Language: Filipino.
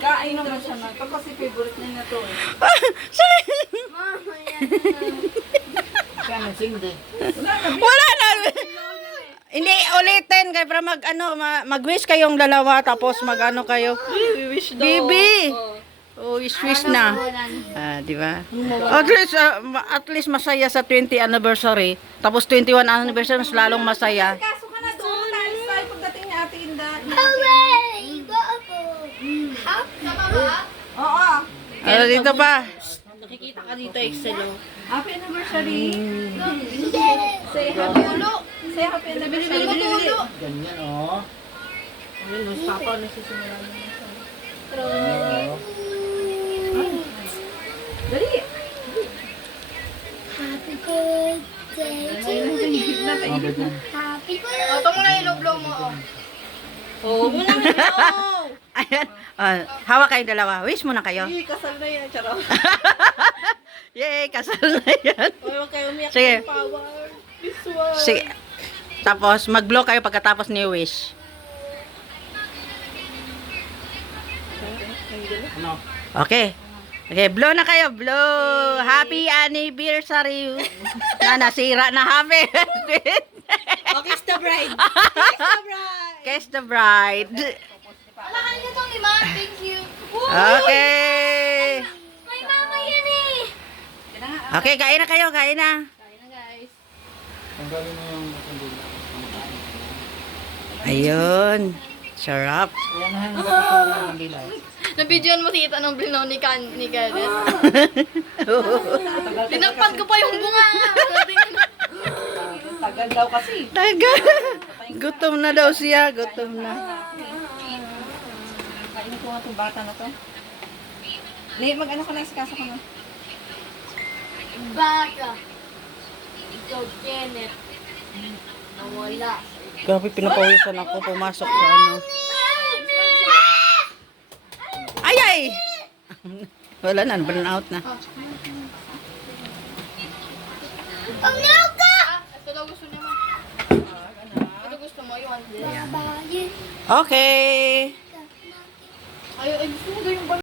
Kain naman siya na. Ito kasi favorite niya na to eh. Mama, yan. Kaya nasindi. Wala na. Hindi, ulitin kayo para mag-wish kayong dalawa tapos mag-ano kayo. Wish daw. Bibi! Oh, wish na. Di ba? At least masaya sa 20th anniversary. Tapos 21 anniversary, mas lalong masaya. Kaso ka na doon. Times 5 pagdating ni Ate Inda. Hooray! Go ako! Sama ba? Oo. Dito pa. Nakikita ka dito, Excel. Happy anniversary. Say happy ulo. Say happy anniversary. Ulo. Ganyan, oh. Ayun, no, papa nagsisimula na. Dali. Happy birthday to you. Happy birthday. Ito muna yung loblo mo, oh. Oo, muna kayo. Ayan. Hawak kayong dalawa. Wish muna kayo. Ay, kasal na yan. Charot. Yay, kasal na yan. Huwag kayo umiyak Sige. ng power. This one. Sige. Tapos, mag-blow kayo pagkatapos ni wish. Ano? Okay. Okay, blow na kayo. Blow. Happy anniversary. Nasira na happy. Oh, kiss the bride. Kiss the bride. Kiss the bride. Alakay na itong lima. Thank you. Okay. May mama yan eh. Okay, kain na kayo. Kain na. Kaya na guys. Tanggalin mo yung matandila. Ayun. Sarap. Ayan na yung nakakawin ng dila. Nabidyoan mo tita ng blinaw ni Kenneth. Tinakpan ko pa yung bunga. Tagal daw kasi. Taga. Gutom na daw siya. Gutom na. Kainin ko nga itong bata na to. Mag-ano ka na, isikaso ka na. Baka. Ikaw, Kenneth. Nawala. Grabe, pinapawisan ako. Pumasok sa ano. Ay, ay! Wala na. Burn out na. Ang naga! Ito daw gusto niya mo. Ito gusto mo, you want this? Okay. Ay, gusto mo ganyan ba?